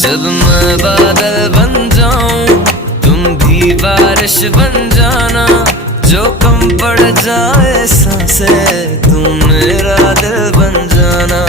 जब मैं बादल बन जाऊं तुम भी बारिश बन जाना, जो कम पड़ जाए सांसें तुम मेरा दिल बन जाना।